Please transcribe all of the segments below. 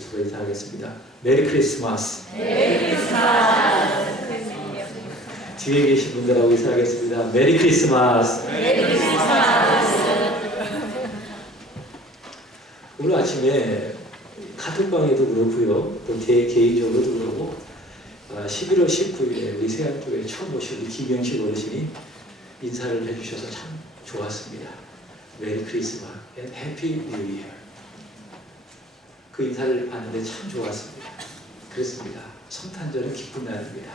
서로 인사하겠습니다. 메리 크리스마스. 메리 크리스마스. 뒤에 계신 분들하고 인사하겠습니다. 메리 크리스마스. 메리 크리스마스. 오늘 아침에 카톡방에도 그렇고요. 또 개인적으로도 그렇고 11월 19일에 우리 세안교회 처음 오신 우리 김영식 어르신이 인사를 해주셔서 참 좋았습니다. 메리 크리스마스 and 해피 뉴 이어. 그 인사를 받는데 참 좋았습니다. 그렇습니다. 성탄절은 기쁜 날입니다.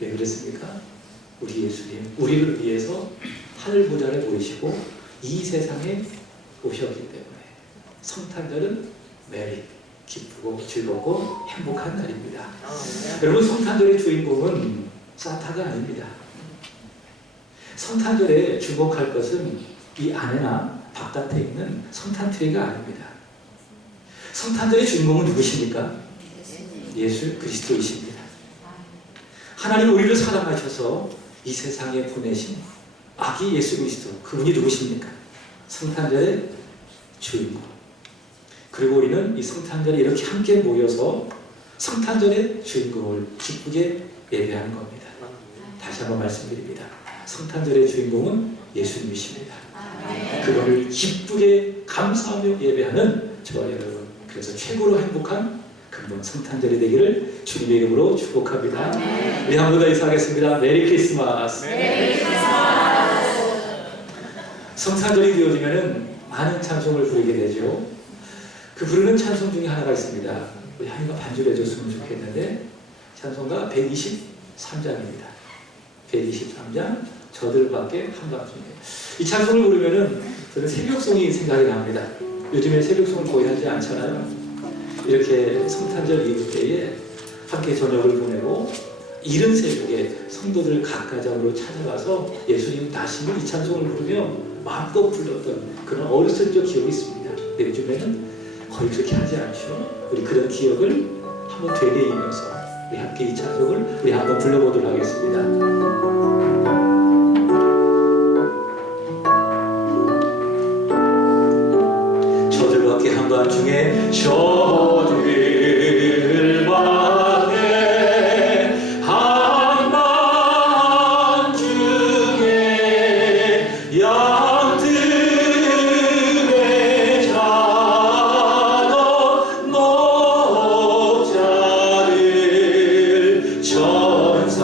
왜 그렇습니까? 우리 예수님, 우리를 위해서 하늘보좌를 보이시고 이 세상에 오셨기 때문에 성탄절은 메리, 기쁘고 즐겁고 행복한 날입니다. 여러분, 성탄절의 주인공은 산타가 아닙니다. 성탄절에 주목할 것은 이 안에나 바깥에 있는 성탄트리가 아닙니다. 성탄절의 주인공은 누구십니까? 예수 그리스도이십니다. 하나님 우리를 사랑하셔서 이 세상에 보내신 아기 예수 그리스도, 그분이 누구십니까? 성탄절의 주인공. 그리고 우리는 이 성탄절에 이렇게 함께 모여서 성탄절의 주인공을 기쁘게 예배하는 겁니다. 다시 한번 말씀드립니다. 성탄절의 주인공은 예수님이십니다. 그분을 기쁘게 감사하며 예배하는 저와 여러분, 그래서 최고로 행복한 그분 성탄절이 되기를 주님의 이름으로 축복합니다. 우리 한 번 더 인사하겠습니다. 메리 크리스마스. 메리 크리스마스. 성탄절이 되어지면은 많은 찬송을 부르게 되죠. 그 부르는 찬송 중에 하나가 있습니다. 우리 한이가 반주를 해줬으면 좋겠는데, 찬송가 123장입니다. 123장 저들밖에 한밤중에. 이 찬송을 부르면은 저는 새벽송이 생각이 납니다. 요즘에 새벽송을 거의 하지 않잖아요. 이렇게 성탄절 이브 때에 함께 저녁을 보내고 이른 새벽에 성도들 각 가정으로 찾아가서 예수님 나심을 이 찬송을 부르며 마음껏 불렀던 그런 어렸을 적 기억이 있습니다. 근데 요즘에는 거의 그렇게 하지 않죠. 우리 그런 기억을 한번 되새기면서 우리 함께 이 찬송을 우리 한번 불러보도록 하겠습니다. 저들밖에 한밤중에 저들밖에 한밤중에 양들의 자녀 목자들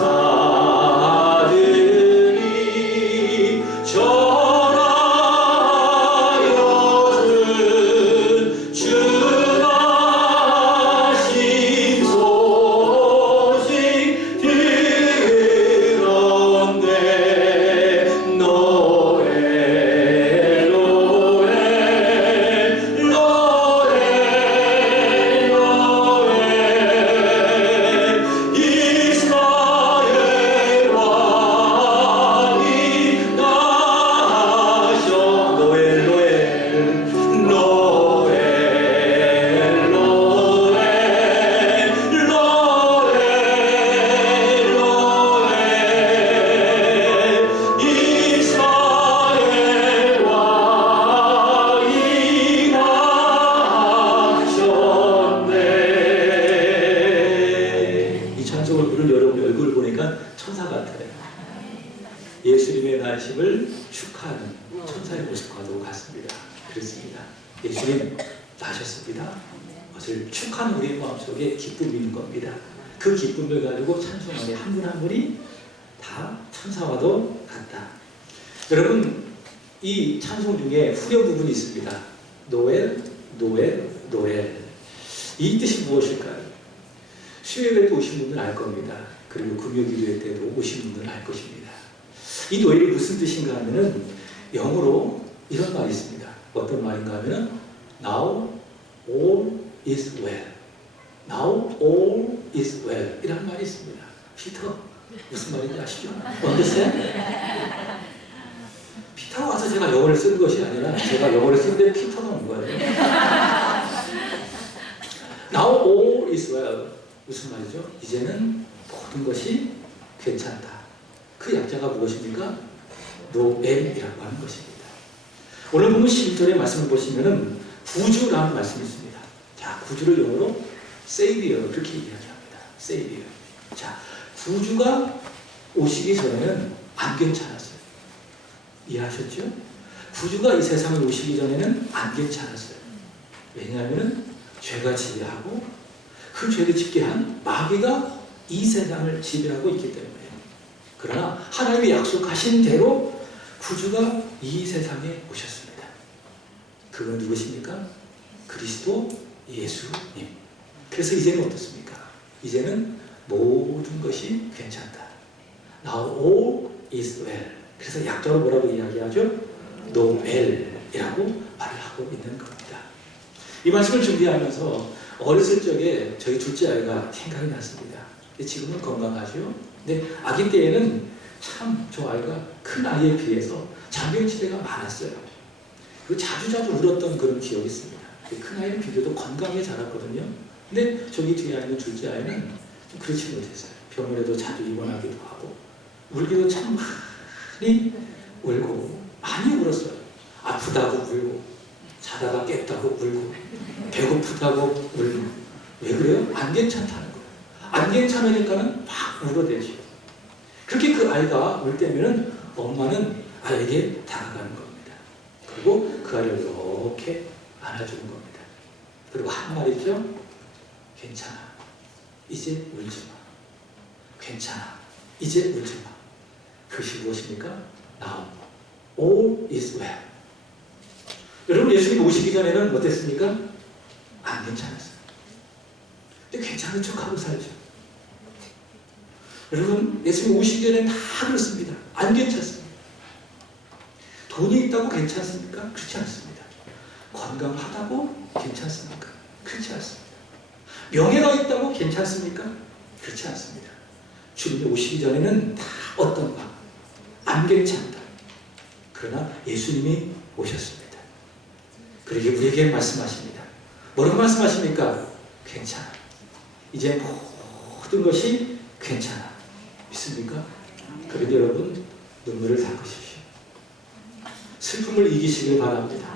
천사들이 예수님의 나심을 축하하는 천사의 모습과도 같습니다. 그렇습니다. 예수님 나셨습니다. 그것을 축하하는 우리의 마음속에 기쁨이 있는 겁니다. 그 기쁨을 가지고 찬송하는 한 분 한 분이 다 천사와도 같다. 여러분, 이 찬송 중에 후렴 부분이 있습니다. 노엘, 노엘, 노엘. 이 뜻이 무엇일까요? 수요일에 오신 분들은 알 겁니다. 그리고 금요기도회 때도 오신 분들은 알 것입니다. 이 노엘이 무슨 뜻인가 하면은 영어로 이런 말이 있습니다. 어떤 말인가 하면은 Now all is well. Now all is well. 이라는 말이 있습니다. 피터, 무슨 말인지 아시죠? Understand? 피터가 와서 제가 영어를 쓴 것이 아니라 제가 영어를 쓰는데 피터가 온 거예요. Now all is well. 무슨 말이죠? 이제는 모든 것이 괜찮다. 그 약자가 무엇입니까? 노엘이라고 하는 것입니다. 오늘 보면 11절의 말씀을 보시면은 구주라는 말씀이 있습니다. 자, 구주를 영어로 Savior 그렇게 이야기합니다. Savior. 자, 구주가 오시기 전에는 안 괜찮았어요. 이해하셨죠? 구주가 이 세상에 오시기 전에는 안 괜찮았어요. 왜냐하면 죄가 지배하고 그 죄를 짓게 한 마귀가 이 세상을 지배하고 있기 때문에. 그러나 하나님이 약속하신 대로 구주가 이 세상에 오셨습니다. 그건 누구십니까? 그리스도 예수님. 그래서 이제는 어떻습니까? 이제는 모든 것이 괜찮다. Now all is well. 그래서 약자로 뭐라고 이야기하죠? 노웰이라고 말을 하고 있는 겁니다. 이 말씀을 준비하면서 어렸을 적에 저희 둘째 아이가 생각이 났습니다. 지금은 건강하죠? 근데 아기 때에는 참 저 아이가 큰 아이에 비해서 잔병치레가 많았어요. 그리고 자주자주 울었던 그런 기억이 있습니다. 큰 아이는 비교도 건강하게 자랐거든요. 근데 저기 뒤에 있는 둘째 아이는 좀 그렇지 못했어요. 병원에도 자주 입원하기도 하고 울기도 참 많이 울고 많이 울었어요. 아프다고 울고 자다가 깼다고 울고 배고프다고 울고. 왜 그래요? 안 괜찮다는 거예요. 안 괜찮으니까는 막 울어대죠. 그렇게 그 아이가 울 때면은 엄마는 아이에게 다가가는 겁니다. 그리고 그 아이를 이렇게 안아주는 겁니다. 그리고 한 말이죠. 괜찮아. 이제 울지 마. 괜찮아. 이제 울지 마. 그것이 무엇입니까? Now all is well. 여러분, 예수님 오시기 전에는 어땠습니까? 안 괜찮았어요. 근데 괜찮은 척하고 살죠. 여러분, 예수님 오시기 전에는 다 그렇습니다. 안 괜찮습니다. 돈이 있다고 괜찮습니까? 그렇지 않습니다. 건강하다고 괜찮습니까? 그렇지 않습니다. 명예가 있다고 괜찮습니까? 그렇지 않습니다. 주님이 오시기 전에는 다 어떤가? 안 괜찮다. 그러나 예수님이 오셨습니다. 그러게 우리에게 말씀하십니다. 뭐라고 말씀하십니까? 괜찮아. 이제 모든 것이 괜찮아. 믿습니까? 그런데 여러분, 눈물을 닦으십시오. 슬픔을 이기시길 바랍니다.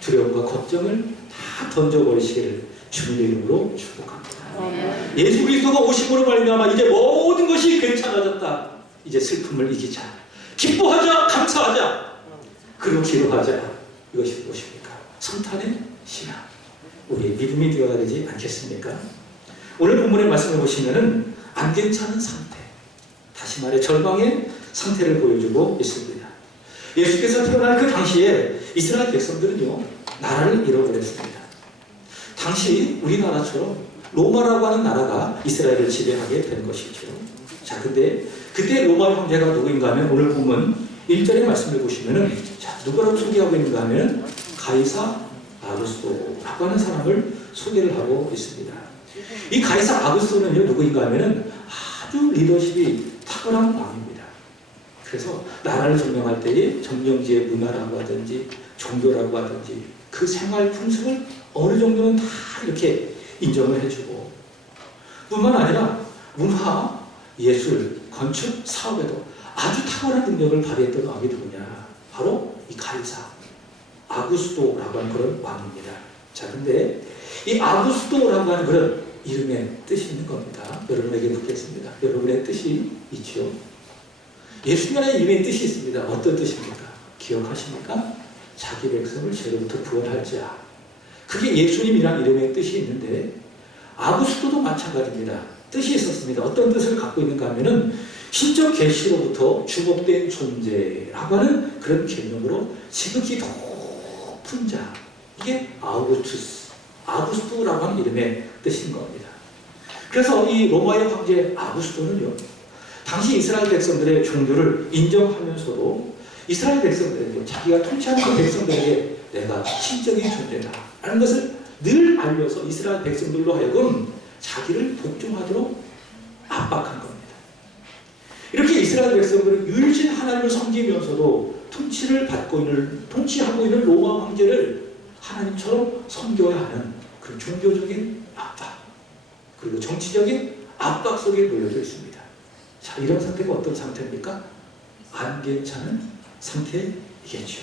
두려움과 걱정을 다 던져버리시기를 주님의 이름으로 축복합니다. 예수 그리스도가 오심으로 말미암아 이제 모든 것이 괜찮아졌다. 이제 슬픔을 이기자. 기뻐하자. 감사하자. 그리고 기도하자. 이것이 무엇입니까? 성탄의 신앙. 우리의 믿음이 되어야 되지 않겠습니까? 오늘 본문의 말씀을 보시면은 안 괜찮은 상태, 다시 말해 절망의 상태를 보여주고 있습니다. 예수께서 태어날 그 당시에 이스라엘 백성들은요, 나라를 잃어버렸습니다. 당시 우리나라처럼 로마라고 하는 나라가 이스라엘을 지배하게 된 것이죠. 자, 근데 그때 로마 황제가 누구인가 하면 오늘 본문 1절의 말씀을 보시면은, 자, 누구라고 소개하고 있는가 하면 가이사 아구스토라고 하는 사람을 소개를 하고 있습니다. 이 가이사 아구스토는요, 누구인가 하면은 아주 리더십이 탁월한 왕입니다. 그래서 나라를 점령할 때에 점령지의 문화라고 하든지 종교라고 하든지 그 생활 풍습을 어느 정도는 다 이렇게 인정을 해주고, 뿐만 아니라 문화, 예술, 건축, 사업에도 아주 탁월한 능력을 발휘했던 왕이 누구냐? 바로 이 가이사 아구스토라고 하는 그런 왕입니다. 자, 근데 이 아구스토라고 하는 그런 이름의 뜻이 있는 겁니다. 여러분에게 묻겠습니다. 여러분의 뜻이 있죠? 예수님의 이름의 뜻이 있습니다. 어떤 뜻입니까? 기억하십니까? 자기 백성을 죄로부터 구원할 자. 그게 예수님이라는 이름의 뜻이 있는데, 아구스토도 마찬가지입니다. 뜻이 있었습니다. 어떤 뜻을 갖고 있는가 하면은 신적 계시로부터 주목된 존재라고 하는 그런 개념으로 지극히 높은 자. 이게 아구스토라고 하는 이름의 뜻인 겁니다. 그래서 이 로마의 황제 아구스토는요, 당시 이스라엘 백성들의 종교를 인정하면서도 이스라엘 백성들에게, 자기가 통치하는 그 백성들에게 내가 신적인 존재다 라는 것을 늘 알려서 이스라엘 백성들로 하여금 자기를 복종하도록 압박한 겁니다. 이렇게 이스라엘 백성들은 유일신 하나님을 섬기면서도 통치하고 있는 로마 황제를 하나님처럼 섬겨야 하는 그 종교적인 압박, 그리고 정치적인 압박 속에 놓여져 있습니다. 자, 이런 상태가 어떤 상태입니까? 안 괜찮은 상태이겠죠.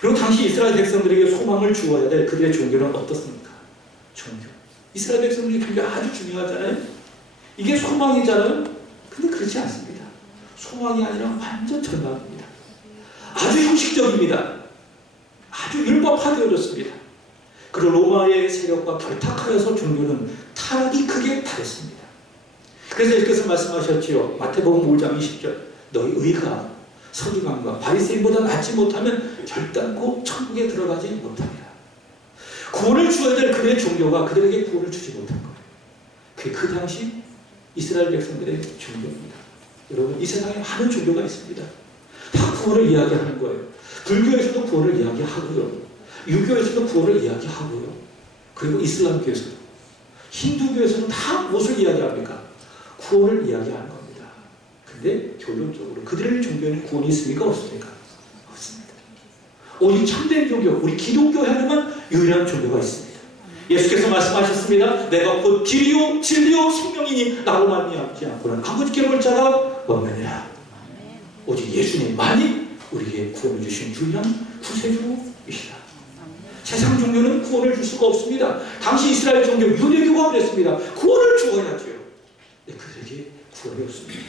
그리고 당시 이스라엘 백성들에게 소망을 주어야 될 그들의 종교는 어떻습니까? 종교. 이스라엘 백성들이 그게 아주 중요하잖아요. 이게 소망이잖아요. 근데 그렇지 않습니다. 소망이 아니라 완전 절망입니다. 아주 형식적입니다. 아주 율법화되어졌습니다. 그리고 로마의 세력과 결탁하여서 종교는 타락이 크게 달했습니다. 그래서 예수께서 말씀하셨지요. 마태복음 5장 20절 너희 의가 서기관과 바리새인보다 낫지 못하면 결단코 천국에 들어가지 못합니다. 구원을 주어야 될 그들의 종교가 그들에게 구원을 주지 못한 거예요. 그게 그 당시 이스라엘 백성들의 종교입니다. 여러분, 이 세상에 많은 종교가 있습니다. 다 구원을 이야기하는 거예요. 불교에서도 구원을 이야기하고요. 유교에서도 구원을 이야기하고요. 그리고 이슬람교에서도, 힌두교에서는 다 무엇을 이야기합니까? 구원을 이야기하는 겁니다. 근데 결론적으로 그들의 종교에는 구원이 있습니까? 없습니까? 없습니다. 오직 참된 종교, 우리 기독교에만 유일한 종교가 있습니다. 예수께서 말씀하셨습니다. 내가 곧 길이요 진리요 생명이니 나로 말미암지 않고는 아버지께 올 자가 없느니라. 오직 예수님만이 우리에게 구원을 주신 유일한 구세주이시다. 세상 종교는 구원을 줄 수가 없습니다. 당시 이스라엘 종교 유대교가 그랬습니다. 구원을 주어야죠. 그들에게 구원이 없습니다.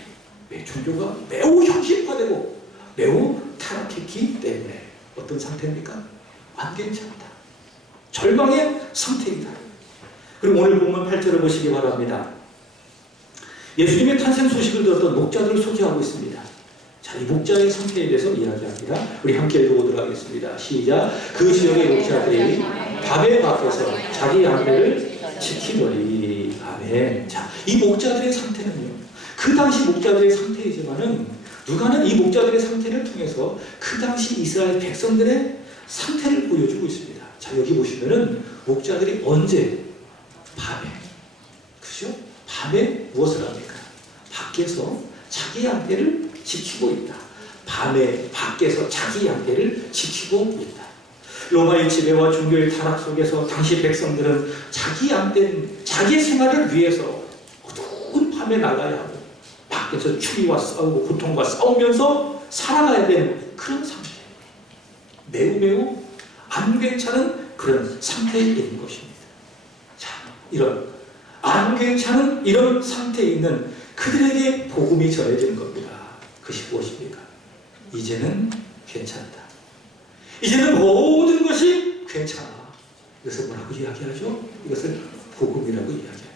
왜? 종교가 매우 형식화되고 매우 타락했기 때문에. 어떤 상태입니까? 완전치 않다. 절망의 상태이다. 그리고 오늘 보면 8절을 보시기 바랍니다. 예수님의 탄생 소식을 들었던 목자들을 소개하고 있습니다. 자, 이 목자의 상태에 대해서 이야기합니다. 우리 함께 읽어보도록 하겠습니다. 시작. 그 지역의 목자들이 밤에 밖에서 자기 양들을 지키더니. 아멘. 자, 이 목자들의 상태는요, 그 당시 목자들의 상태이지만은 누가는 이 목자들의 상태를 통해서 그 당시 이스라엘 백성들의 상태를 보여주고 있습니다. 자, 여기 보시면은 목자들이 언제? 밤에. 그죠? 밤에 무엇을 합니까? 밖에서 자기 양떼를 지키고 있다. 밤에 밖에서 자기 양떼를 지키고 있다. 로마의 지배와 종교의 타락 속에서 당시 백성들은 자기 양떼, 자기의 생활을 위해서 어두운 밤에 나가야 하고 밖에서 추위와 싸우고 고통과 싸우면서 살아가야 되는 그런 상태. 매우 안 괜찮은 그런 상태에 있는 것입니다. 자, 이런 안 괜찮은 이런 상태에 있는 그들에게 복음이 전해지는 겁니다. 그것이 무엇입니까? 이제는 괜찮다. 이제는 모든 것이 괜찮아. 이것을 뭐라고 이야기하죠? 이것을 복음이라고 이야기합니다.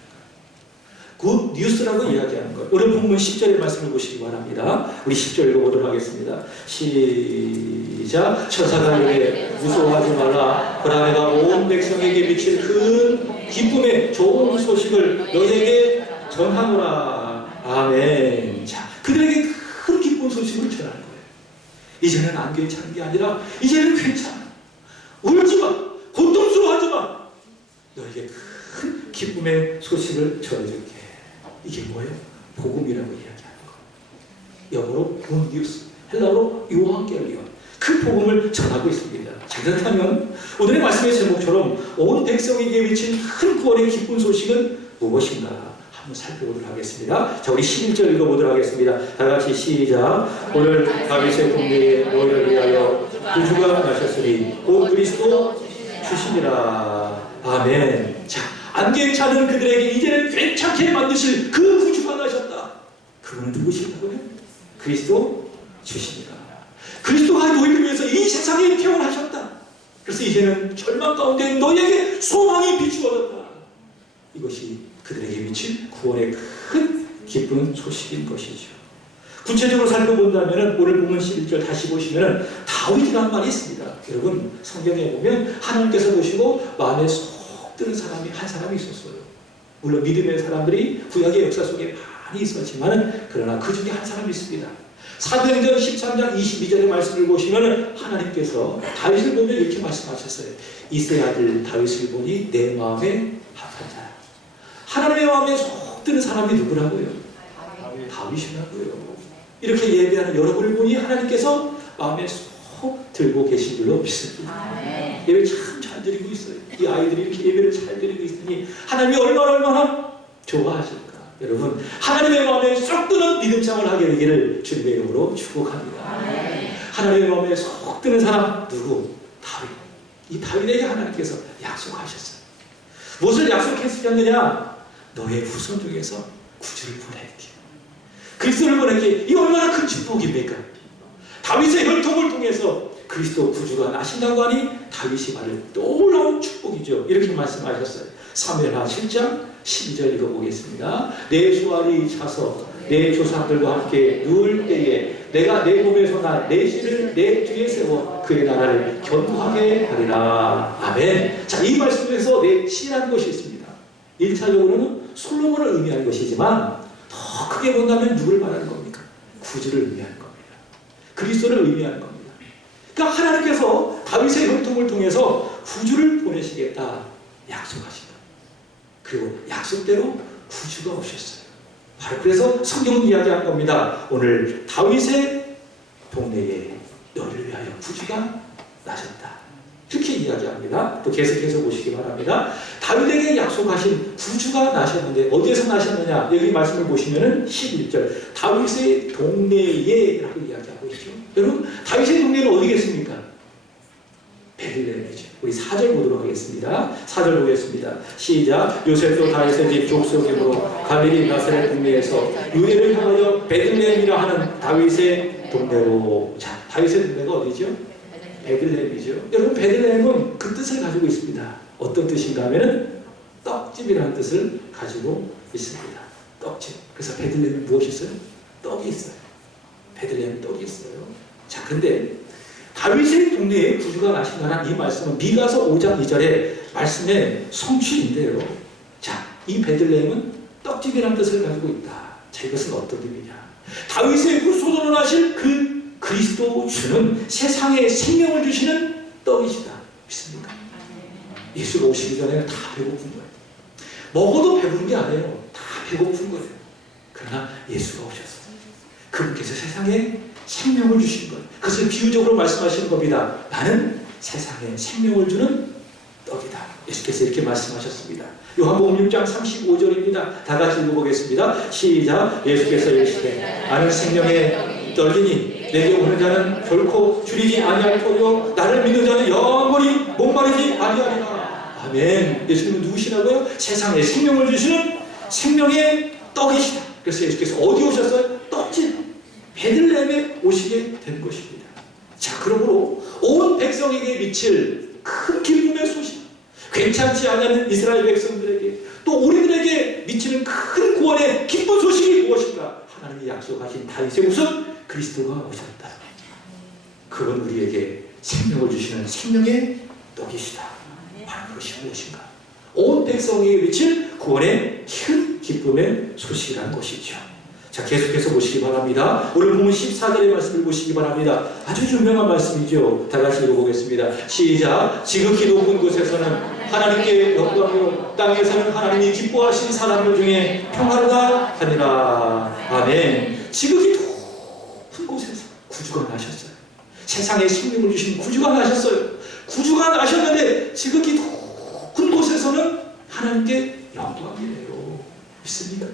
굿 뉴스라고 이야기하는 것. 오늘 본문 10절의 말씀을 보시기 바랍니다. 우리 10절 읽어보도록 하겠습니다. 시작. 천사가 이르되 무서워하지 말라. 그러나 내가 온 백성에게 미칠 큰 기쁨의 좋은 소식을 너희에게 전하노라. 아멘. 자, 그들에게 큰 기쁜 소식을 전하는 거예요. 이제는 안 괜찮은 게 아니라 이제는 괜찮아. 울지 마. 고통스러워하지 마. 너에게 큰 기쁨의 소식을 전해줄게. 이게 뭐예요? 복음이라고 이야기하는 거. 영어로 good news, 헬라어로 요한겔리온. 그 복음을 전하고 있습니다. 자, 그렇다면 오늘의 말씀의 제목처럼 온 백성에게 미친 큰 구원의 기쁜 소식은 무엇인가? 한번 살펴보도록 하겠습니다. 자, 우리 11절 읽어보도록 하겠습니다. 다 같이 시작. 오늘 다윗의 공리에 너희를 위하여 구주가 나셨으니 곧 그리스도 주시니라. 아멘. 자, 안 괜찮은 그들에게 이제는 괜찮게 만드실 그 구주가 나셨다. 그분은 누구시다고요? 그리스도 주시니라. 그리스도가 너희를 위해서 이 세상에 태어나셨다. 그래서 이제는 절망 가운데 너희에게 소망이 비추어졌다. 이것이 그들에게 미칠 구원의 큰 기쁜 소식인 것이죠. 구체적으로 살펴본다면 오늘 보면 11절 다시 보시면 다윗이라는 말이 있습니다. 여러분 성경에 보면 하나님께서 보시고 마음에 쏙 드는 사람이 한 사람이 있었어요. 물론 믿음의 사람들이 구약의 역사 속에 많이 있었지만 그러나 그 중에 한 사람이 있습니다. 사도행전 13장 22절의 말씀을 보시면 하나님께서 다윗을 보면 이렇게 말씀하셨어요. 이새의 아들 다윗을 보니 내 마음에 합한 자. 하나님의 마음에 쏙 드는 사람이 누구라고요? 다윗이라고요. 이렇게 예배하는 여러분을 보니 하나님께서 마음에 쏙 들고 계신 줄로 믿습니다. 예배 참 잘 드리고 있어요. 이 아이들이 이렇게 예배를 잘 드리고 있으니 하나님이 얼마나 좋아하실까. 여러분 하나님의 마음에 쏙 드는 믿음생활을 하게 되기를 주님의 이름으로 축복합니다. 하나님의 마음에 쏙 드는 사람 누구? 다윗. 이 다윗에게 하나님께서 약속하셨어요. 무엇을 약속했었느냐? 너의 후손 중에서 구주를 보낼게. 그리스도를 보낼게. 이 얼마나 큰 축복입니까? 다윗의 혈통을 통해서 그리스도 구주가 나신다고 하니 다윗이 받을 놀라운 축복이죠. 이렇게 말씀하셨어요. 사무엘하 7장 12절 읽어보겠습니다. 내 수알이 차서 내 조상들과 함께 누울 때에 내가 내 몸에서 나 내 씨를 내 뒤에 세워 그의 나라를 견고하게 하리라. 아멘. 자, 이 말씀에서 내 씨라는 것이 있습니다. 1차적으로는 솔로몬을 의미하는 것이지만 더 크게 본다면 누굴 말하는 겁니까? 구주를 의미하는 겁니다. 그리스도를 의미하는 겁니다. 그러니까 하나님께서 다윗의 혈통을 통해서 구주를 보내시겠다 약속하신다. 그리고 약속대로 구주가 오셨어요. 바로 그래서 성경은 이야기한 겁니다. 오늘 다윗의 동네에 너를 위하여 구주가 나셨다. 이렇게 이야기합니다. 또 계속해서 보시기 바랍니다. 다윗에게 약속하신 구주가 나셨는데 어디에서 나셨느냐? 여기 말씀을 보시면은 11절 다윗의 동네에 라고 이야기하고 있죠. 여러분 다윗의 동네는 어디겠습니까? 베들레헴이죠. 우리 4절 보도록 하겠습니다. 4절 보겠습니다. 시작. 요셉도 다윗의 집 족속이므로 갈릴리 나사렛 동네에서 유대를 향하여 베들레헴이라 하는 다윗의 동네로. 자, 다윗의 동네가 어디죠? 베들레헴이죠. 여러분 베들레헴은 그 뜻을 가지고 있습니다. 어떤 뜻인가 하면은 떡집이라는 뜻을 가지고 있습니다. 떡집. 그래서 베들레헴은 무엇이 있어요? 떡이 있어요. 베들레헴 떡이 있어요. 자, 근데 다윗의 동네에 구주가 나신다는 이 말씀은 미가서 5장 2절의 말씀의 성취인데요. 자, 이 베들레헴은 떡집이라는 뜻을 가지고 있다. 자, 이것은 어떤 의미냐? 다윗의 후손으로 나실 그 그리스도 주는 세상에 생명을 주시는 떡이시다. 믿습니까? 예수가 오시기 전에는 다 배고픈 거예요. 먹어도 배부른 게 아니에요. 다 배고픈 거예요. 그러나 예수가 오셨어요. 그분께서 세상에 생명을 주신 거예요. 그것을 비유적으로 말씀하시는 겁니다. 나는 세상에 생명을 주는 떡이다. 예수께서 이렇게 말씀하셨습니다. 요한복음 6장 35절입니다. 다 같이 읽어보겠습니다. 시작. 예수께서 이르시되 나는 생명의 떡이니 내게 오는 자는 결코 줄이지 아니할 터요 나를 믿는 자는 영원히 목마르지 아니하리라. 아멘. 예수님은 누구시라고요? 세상에 생명을 주시는 생명의 떡이시다. 그래서 예수께서 어디 오셨어요? 떡집 베들레헴에 오시게 된 것입니다. 자, 그러므로 온 백성에게 미칠 큰 기쁨의 소식, 괜찮지 않은 이스라엘 백성들에게 또 우리들에게 미치는 큰 구원의 기쁜 소식이 무엇인가? 하나님이 약속하신 다윗의 우선 그리스도가 오셨다. 그건 우리에게 생명을 주시는 생명의 떡이시다. 바로 그것이 무엇인가? 온 백성에게 미칠 구원의 큰 기쁨의 소식이라는 것이죠. 자, 계속해서 보시기 바랍니다. 오늘 보면 14절의 말씀을 보시기 바랍니다. 아주 유명한 말씀이죠. 다 같이 읽어보겠습니다. 시작. 지극히 높은 곳에서는 하나님께 영광이요 땅에서는 하나님이 기뻐하신 사람들 중에 평화로다 하니라. 아멘. 지극히 높은 곳에서 구주가 나셨어요. 세상에 생명을 주신 구주가 나셨어요. 구주가 나셨는데 지극히 높은 곳에서는 하나님께 영광이래요. 믿습니까?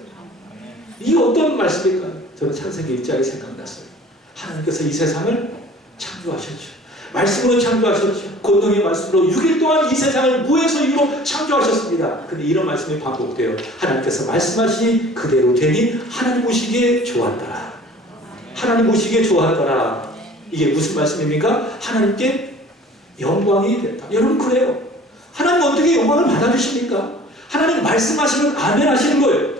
이게 어떤 말씀일까요? 저는 창세기 1장이 생각났어요. 하나님께서 이 세상을 창조하셨죠. 말씀으로 창조하셨죠. 권능의 말씀으로 6일 동안 이 세상을 무에서 유로 창조하셨습니다. 근데 이런 말씀이 반복돼요. 하나님께서 말씀하시니 그대로 되니 하나님 보시기에 좋았더라. 하나님 보시기에 좋았더라. 이게 무슨 말씀입니까? 하나님께 영광이 됐다. 여러분 그래요. 하나님 어떻게 영광을 받아주십니까? 하나님 말씀하시면 아멘 하시는 거예요.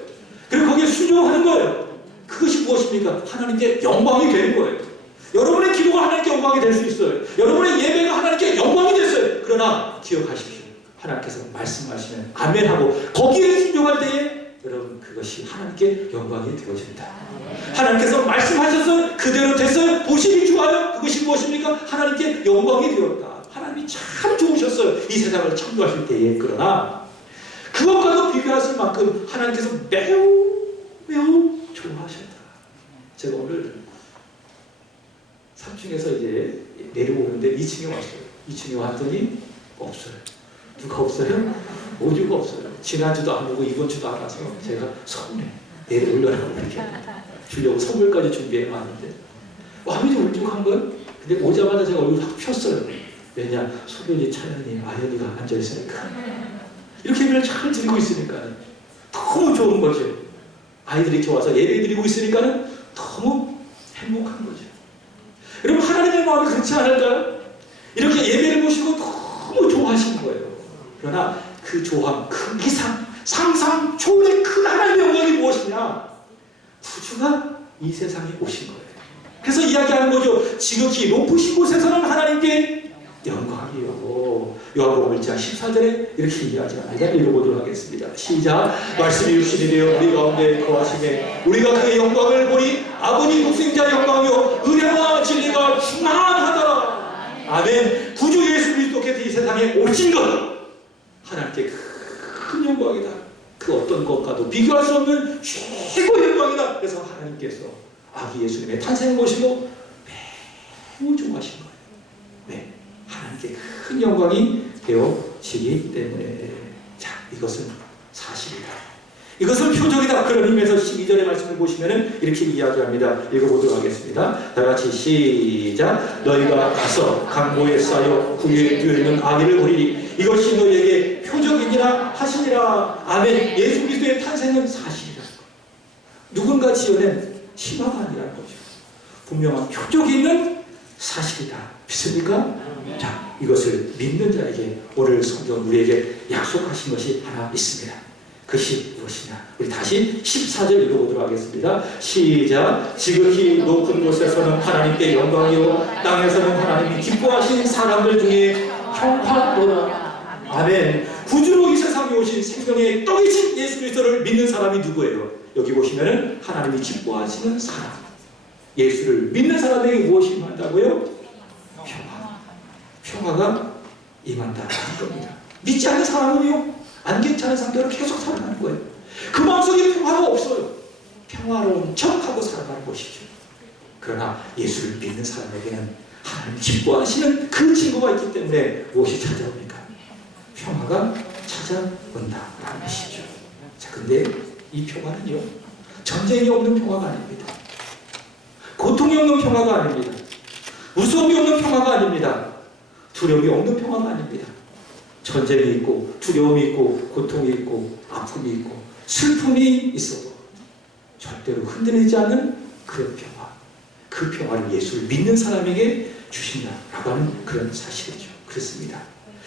그리고 거기에 순종하는 거예요. 그것이 무엇입니까? 하나님께 영광이 되는 거예요. 여러분의 기도가 하나님께 영광이 될 수 있어요. 여러분의 예배가 하나님께 영광이 됐어요. 그러나 기억하십시오. 하나님께서 말씀하시면 아멘하고 거기에 순종할 때에 여러분 그것이 하나님께 영광이 되어진다. 하나님께서 말씀하셔서 그대로 됐어요. 보시기 좋아요. 그것이 무엇입니까? 하나님께 영광이 되었다. 하나님이 참 좋으셨어요. 이 세상을 창조하실 때에. 그러나 그것과도 비교하실 만큼 하나님께서 매우 좋아하셨다. 제가 오늘 3층에서 이제 내려오는데 2층에 왔어요. 2층에 왔더니 없어요. 누가 없어요? 오류가 없어요. 지난주도 안 오고 이번 주도 안 와서 제가 서운해. 내려오려고 이렇게 주려고 선물까지 준비해 왔는데 마음이 좀 울적한 거예요. 근데 오자마자 제가 얼굴 확 폈어요. 왜냐? 소변이 차연이 아연이가 앉아있으니까. 이렇게 예배를 잘 드리고 있으니까 너무 좋은 거죠. 아이들이 이렇게 와서 예배 드리고 있으니까 너무 행복한 거죠. 여러분, 하나님의 마음이 그렇지 않을까요? 이렇게 예배를 보시고 너무 좋아하시는 거예요. 그러나 그 좋아함, 그 이상, 상상 초월의 큰 하나님의 영광이 무엇이냐? 구주가 이 세상에 오신 거예요. 그래서 이야기하는 거죠. 지극히 높으신 곳에서는 하나님께 영광이요. 요한복음 1장 14절에 이렇게 이야기합니다. 읽어보도록 하겠습니다. 시작. 말씀이 육신이 되어 우리 가운데 거하심에 우리가 그의 영광을 보니 아버지 독생자 영광이요 은혜와 진리가 충만하더라. 아멘. 구주 예수 그리스도께서 이 세상에 오신 것, 하나님께 큰 영광이다. 그 어떤 것과도 비교할 수 없는 최고의 영광이다. 그래서 하나님께서 아기 예수님의 탄생을 보시고 매우 좋아하신 거예요. 네, 하나님께 큰 영광이 되어지기 때문에. 자, 이것은 사실이다. 이것은 표적이다. 그런 의미에서 12절의 말씀을 보시면 이렇게 이야기합니다. 읽어보도록 하겠습니다. 다같이 시작. 너희가 가서 강보에 쌓여 구유에 뛰어있는 아기를 보리니 이것이 너희에게 표적이니라 하시니라. 아멘. 예수 그리스도의 탄생은 사실이다. 누군가 지어낸 신화가 아니라는 거죠. 분명한 표적이 있는 사실이다. 믿습니까? 자, 이것을 믿는 자에게 오늘 성경 우리에게 약속하신 것이 하나 있습니다. 그것이 무엇이냐? 우리 다시 14절 읽어보도록 하겠습니다. 시작. 지극히 높은 곳에서는 하나님께 영광이요 땅에서는 하나님이 기뻐하신 사람들 중에 평화로라. 아멘. 구주로 이 세상에 오신 생명의 떡이신 예수 그리스도를 믿는 사람이 누구예요? 여기 보시면은 하나님이 기뻐하시는 사람. 예수를 믿는 사람에게 무엇이 임한다고요? 평화. 평화가 임한다는 겁니다. 믿지 않는 사람은요, 안 괜찮은 상태로 계속 살아가는 거예요. 그 마음속에 평화가 없어요. 평화로운 척하고 살아가는 것이죠. 그러나 예수를 믿는 사람에게는 하나님 기뻐하시는 그 친구가 있기 때문에 무엇이 찾아옵니까? 평화가 찾아온다라는 것이죠. 자, 근데 이 평화는요, 전쟁이 없는 평화가 아닙니다. 고통이 없는 평화가 아닙니다. 무서움이 없는 평화가 아닙니다. 두려움이 없는 평화가 아닙니다. 전쟁이 있고 두려움이 있고 고통이 있고 아픔이 있고 슬픔이 있어도 절대로 흔들리지 않는 그런 평화, 그 평화를 예수를 믿는 사람에게 주신다라고 하는 그런 사실이죠. 그렇습니다.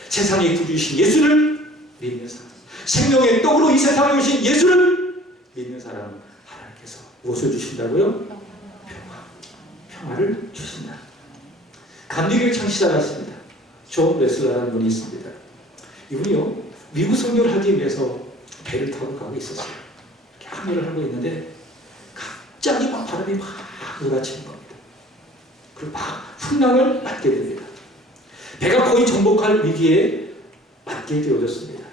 세상에 구주이신 예수를 믿는 사람, 생명의 떡으로 이 세상에 오신 예수를 믿는 사람은 하나님께서 무엇을 주신다고요? 평화를 주신다. 감리교회 창시자였습니다. 존 웨슬러라는 분이 있습니다. 이분이요, 미국 선교를 하기 위해서 배를 타고 가고 있었어요. 이렇게 항해를 하고 있는데 갑자기 막 바람이 막 몰아치는 겁니다. 그리고 막 풍랑을 맞게 됩니다. 배가 거의 정복할 위기에 맞게 되어졌습니다.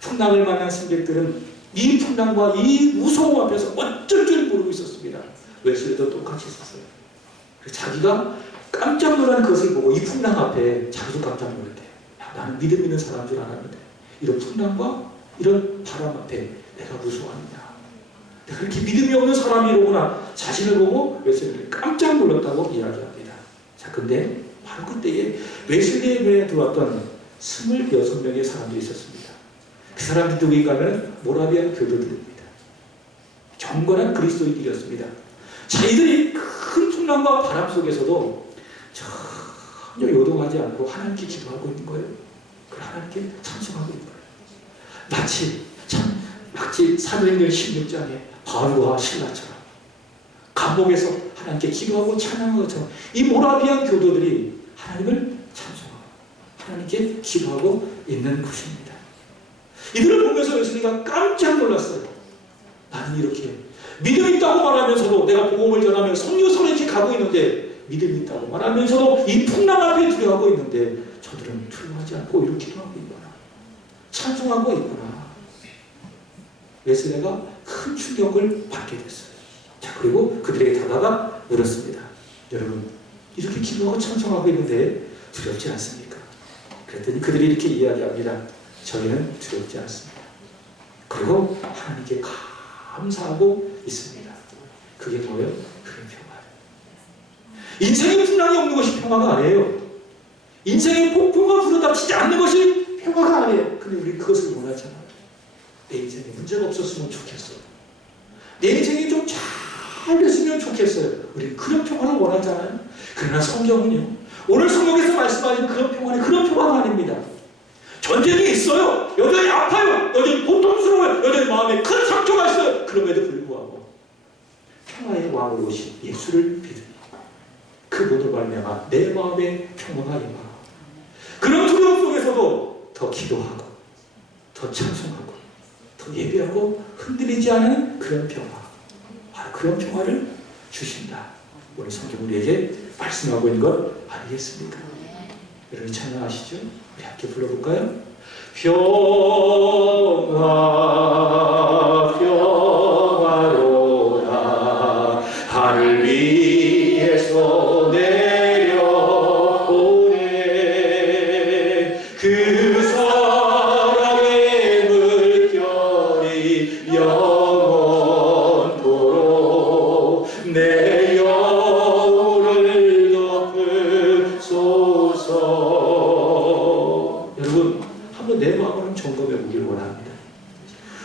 풍랑을 만난 승객들은 이 풍랑과 이 무서움 앞에서 어쩔 줄 모르고 있었습니다. 웨슬리도 똑같이 있었어요. 자기가 깜짝 놀란 것을 보고 이 풍랑 앞에 자기도 깜짝 놀랐대요. 나는 믿음 있는 사람인 줄 알았는데 이런 풍랑과 이런 바람 앞에 내가 무서워하느냐, 내가 이렇게 믿음이 없는 사람이로구나 자신을 보고 웨슬리를 깜짝 놀랐다고 이야기합니다. 자, 근데 바로 그때에 웨슬리의 면에 들어왔던 26명의 사람들이 있었습니다. 그 사람들이 누구인가 하면 모라비안 교도들입니다. 경건한 그리스도인들이었습니다. 자기들이 큰 풍랑과 바람 속에서도 전혀 요동하지 않고 하나님께 기도하고 있는 거예요. 그 하나님께 찬송하고 있는 거예요. 마치 사도행전 16장에 바울과 신라처럼 감옥에서 하나님께 기도하고 찬양하는 것처럼 이 모라비안 교도들이 하나님을 찬송하고 하나님께 기도하고 있는 것입니다. 이들을 보면서 웨슬리가 깜짝 놀랐어요. 나는 이렇게 믿음 있다고 말하면서도, 내가 복음을 전하며 선교사로 이렇게 가고 있는데 믿음 있다고 말하면서도 이 풍랑 앞에 두려워하고 있는데 저들은 두려워하지 않고 이렇게 기도하고 있구나, 찬송하고 있구나. 웨슬리가 큰 충격을 받게 됐어요. 자, 그리고 그들에게 다가가 물었습니다. 여러분, 이렇게 기도하고 찬송하고 있는데 두렵지 않습니까? 그랬더니 그들이 이렇게 이야기합니다. 저희는 두렵지 않습니다. 그리고 하나님께 감사하고 있습니다. 그게 뭐예요? 그게 평화예요. 인생의 풍랑이 없는 것이 평화가 아니에요. 인생의 폭풍과 불어닥치지 않는 것이 평화가 아니에요. 근데 우리 그것을 원하잖아요. 내 인생에 문제가 없었으면 좋겠어요. 내 인생이 좀 잘 됐으면 좋겠어요. 우리는 그런 평화를 원하잖아요. 그러나 성경은요, 오늘 성경에서 말씀하신 그런 평화는 그런 평화가 아닙니다. 전쟁이 있어요. 여전히 아파요. 여전히 고통스러워요. 여전히 마음에 큰 상처가 있어요. 그럼에도 불구하고 평화의 왕으로 오신 예수를 믿으니 그분을 말미암아 내 마음에 평화가 임하고, 그런 두려움 속에서도 더 기도하고 더 찬송하고 더 예배하고 흔들리지 않은 그런 평화, 바로 그런 평화를 주신다. 오늘 성경 우리에게 말씀하고 있는 것 아니겠습니까? 여러분 찬양하시죠? 우리 함께 불러볼까요? 평화 평화로다 하늘 위에서 내려오네 그 사랑의 물결이 영원토록 내 영혼을 덮으소서. 여러분 한번 내 마음을 점검해 보길 원합니다.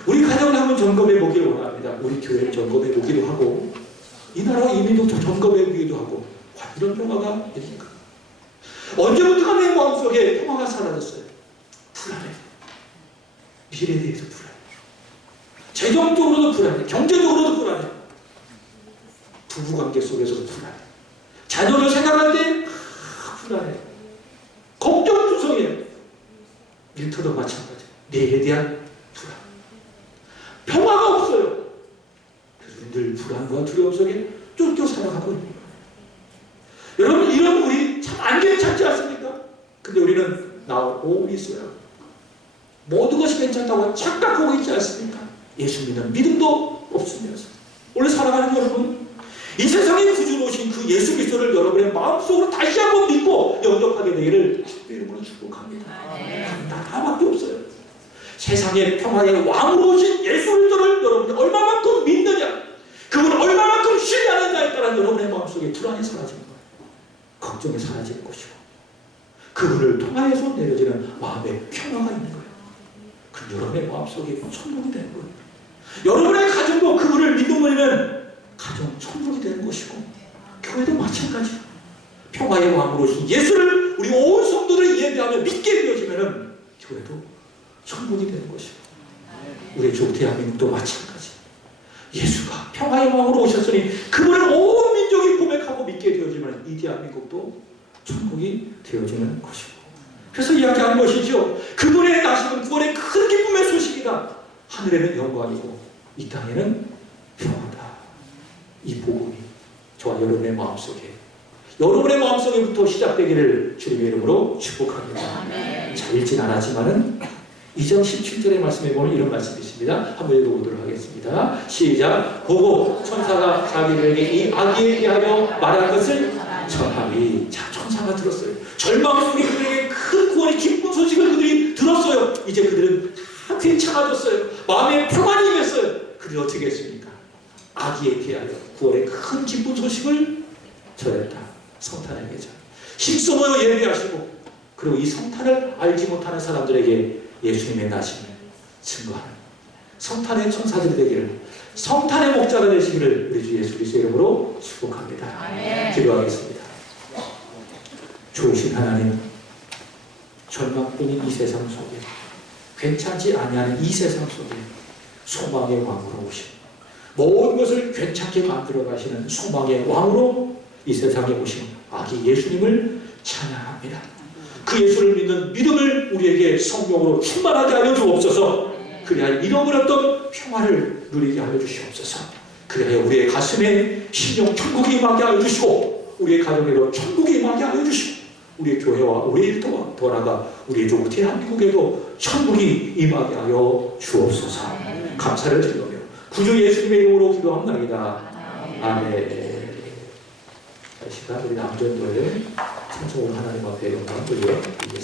우리 가정을 한번 점검해 보길 원합니다. 우리 교회를 점검해 보기도 하고 이 나라 이민도 점검해 보기도 하고, 이런 평화가 있을까? 언제부터 내 마음속에 평화가 사라졌어요? 불안해. 미래에 대해서 불안해. 재정적으로도 불안해. 경제적으로도 불안해. 부부관계 속에서도 불안해. 자녀를 생각할 때 불안해. 걱정투성이에요. 일터도 마찬가지. 내일에 대한 불안. 평화가 없어요. 그래서 늘 불안과 두려움 속에 쫓겨 살아가고 있는 거예요. 여러분 이런 우리 참 안 괜찮지 않습니까? 근데 우리는 나오고 있어요. 모든 것이 괜찮다고 착각하고 있지 않습니까? 예수 믿는 믿음도 없으면서 원래 살아가는 여러분, 이 세상에 구주로신 그 예수 그리스도를 여러분의 마음속으로 다시 한번 믿고 영접하게 되기를 주의 이름으로 축복합니다. 하나밖에 없어요. 세상의 평화의 왕으로 오신 예수 그리스도를 여러분이 얼마만큼 믿느냐, 그분을 얼마만큼 신뢰하느냐에 따라 여러분의 마음속에 불안이 사라지는 거예요. 걱정이 사라지는 것이고, 그분을 통하여서 내려지는 마음의 평화가 있는 거예요. 그럼 여러분의 마음속에 천국이 되는 거예요. 여러분의 가정도 그분을 믿으면 가정 천국이 되는 것이고, 교회도 마찬가지예요. 평화의 왕으로 오신 예수를 우리 온 성도들이 예배하며 믿게 되어지면 교회도 천국이 되는 것이고, 우리 족 대한민국도 마찬가지. 예수가 평화의 왕으로 오셨으니 그분을 온 민족이 고백하고 믿게 되어지면 이 대한민국도 천국이 되어지는 것이고, 그래서 이야기하는 것이죠. 그분의 나심은 구원의 큰 기쁨의 소식이다. 하늘에는 영광이고 이 땅에는 평화다. 이 복음이 저와 여러분의 마음속에부터 시작되기를 주님의 이름으로 축복합니다. 잘 읽진 않았지만은 2장 17절의 말씀에 보면 이런 말씀이 있습니다. 한번 읽어보도록 하겠습니다. 시작. 보고 천사가 자기들에게 이 아기에 대하여 말한 것을 전하니. 자, 천사가 들었어요. 절망 속에 그들에게 큰 구원의 기쁜 소식을 그들이 들었어요. 이제 그들은 다 괜찮아졌어요. 마음에 평안이 임했어요. 그들이 어떻게 했습니까? 아기에 대하여 구원의 큰 기쁜 소식을 전했다. 성탄의 계절. 힘써 모여 예배하시고, 그리고 이 성탄을 알지 못하는 사람들에게 예수님의 나심을 증거하는 성탄의 천사들이 되기를, 성탄의 목자가 되시기를 우리 주 예수 그리스도의 이름으로 축복합니다. 기도하겠습니다. 좋으신 하나님, 절망뿐인 이 세상 속에, 괜찮지 아니하는 이 세상 속에 소망의 왕으로 오신, 모든 것을 괜찮게 만들어 가시는 소망의 왕으로 이 세상에 오신 아기 예수님을 찬양합니다. 그 예수를 믿는 믿음을 우리에게 성령으로 충만하게 하여 주옵소서. 그래야 잃어버렸던 평화를 누리게 하여 주시옵소서. 그래야 우리의 가슴에 신령 천국이 임하게 하여 주시고, 우리의 가정에도 천국이 임하게 하여 주시고, 우리의 교회와 우리의 일터와 더 나아가 우리의 조 대한민국에도 천국이 임하게 하여 주옵소서. 감사를 드리며 구주 예수님의 이름으로 기도합니다. 아멘. 이 시간 우리 남전도에 찬송으로 하나님 앞에 영광을 돌려드리겠습니다.